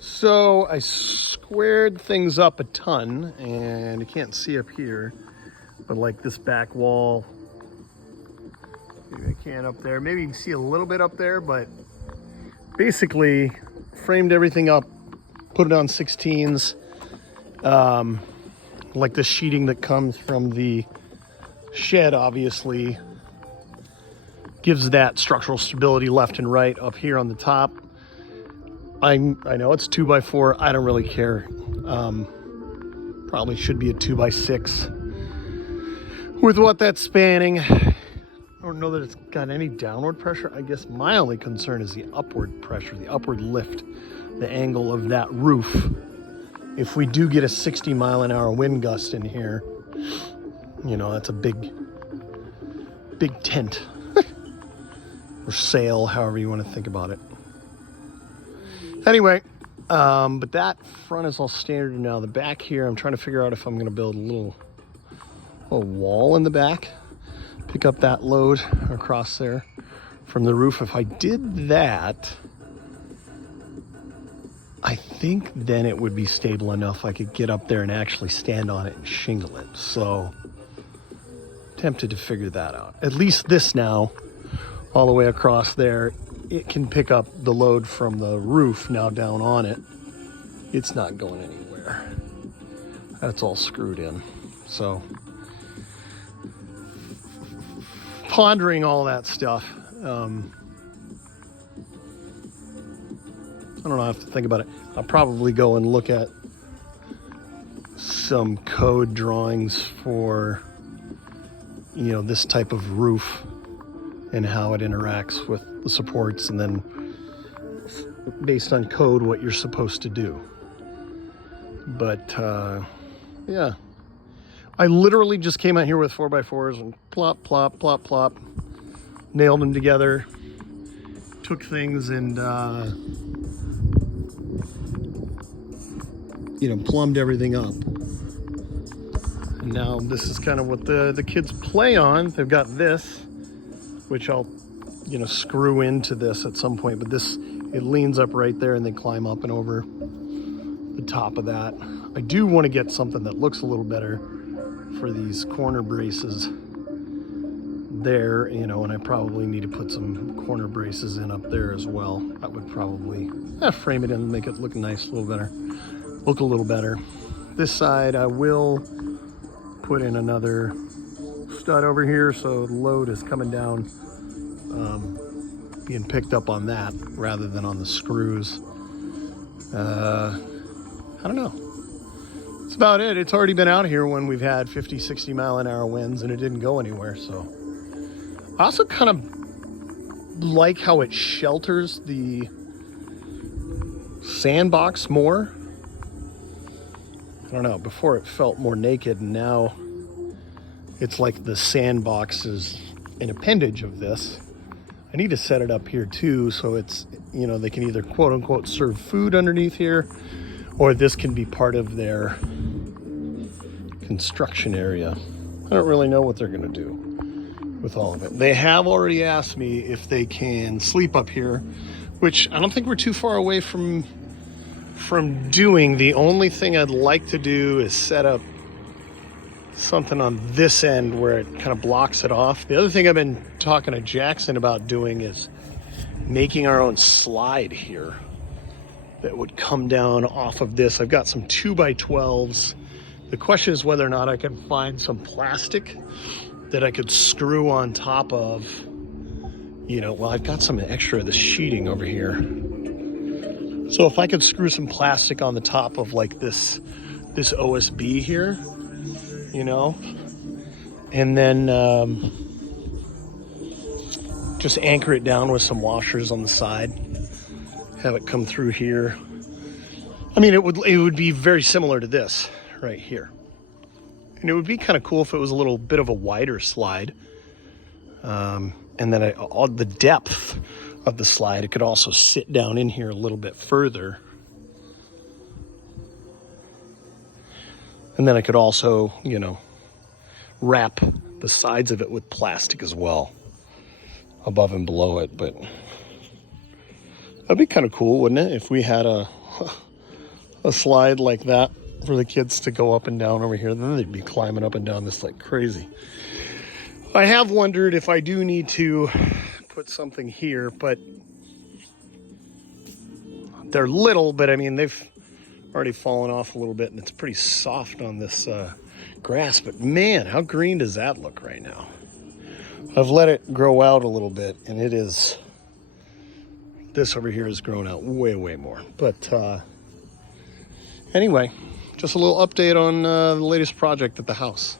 So I squared things up a ton, and you can't see up here, but like this back wall, maybe I can up there. Maybe you can see a little bit up there, but basically framed everything up, put it on 16s, like the sheeting that comes from the shed obviously gives that structural stability left and right up here on the top. I know it's 2x4. I don't really care. Probably should be a 2x6 with what that's spanning. I don't know that it's got any downward pressure. I guess my only concern is the upward pressure, the upward lift, the angle of that roof. If we do get a 60-mile-an-hour wind gust in here, you know, that's a big tent or sail, however you want to think about it. Anyway, but that front is all standard now. The back here, I'm trying to figure out if I'm going to build a little wall in the back, pick up that load across there from the roof. If I did that, I think then it would be stable enough I could get up there and actually stand on it and shingle it. So, tempted to figure that out. At least this now, all the way across there, it can pick up the load from the roof now down on it. It's not going anywhere. That's all screwed in. So, pondering all that stuff. I don't know, I have to think about it. I'll probably go and look at some code drawings for, you know, this type of roof and how it interacts with the supports, and then based on code what you're supposed to do. But yeah, I literally just came out here with 4x4s and plop, plop, plop, plop, nailed them together, took things and you know, plumbed everything up. And now this is kind of what the kids play on. They've got this, which I'll, you know, screw into this at some point, but this, it leans up right there and they climb up and over the top of that. I do want to get something that looks a little better for these corner braces there, you know, and I probably need to put some corner braces in up there as well. That would probably frame it in and make it look nice, a little better, look a little better. This side I will put in another stud over here, so the load is coming down, being picked up on that rather than on the screws. I don't know. That's about it. It's already been out here when we've had 50, 60 mile an hour winds and it didn't go anywhere. So I also kind of like how it shelters the sandbox more. I don't know, before it felt more naked, and now it's like the sandbox is an appendage of this. I need to set it up here too, so it's, you know, they can either quote unquote serve food underneath here, or this can be part of their construction area. I don't really know what they're gonna do with all of it. They have already asked me if they can sleep up here, which I don't think we're too far away from doing. The only thing I'd like to do is set up something on this end where it kind of blocks it off. The other thing I've been talking to Jackson about doing is making our own slide here that would come down off of this. I've got some 2x12s. The question is whether or not I can find some plastic that I could screw on top of, you know, well, I've got some extra of the sheeting over here. So if I could screw some plastic on the top of like this OSB here, you know, and then just anchor it down with some washers on the side, have it come through here. I mean, it would be very similar to this right here. And it would be kind of cool if it was a little bit of a wider slide. And then the depth of the slide, it could also sit down in here a little bit further. And then I could also, you know, wrap the sides of it with plastic as well, above and below it. But that'd be kind of cool, wouldn't it? If we had a a slide like that for the kids to go up and down over here. Then they'd be climbing up and down this like crazy. I have wondered if I do need to put something here, but they're little, but I mean, they've already fallen off a little bit, and it's pretty soft on this grass. But man, how green does that look right now? I've let it grow out a little bit, and it is, this over here has grown out way, way more. But anyway, just a little update on the latest project at the house.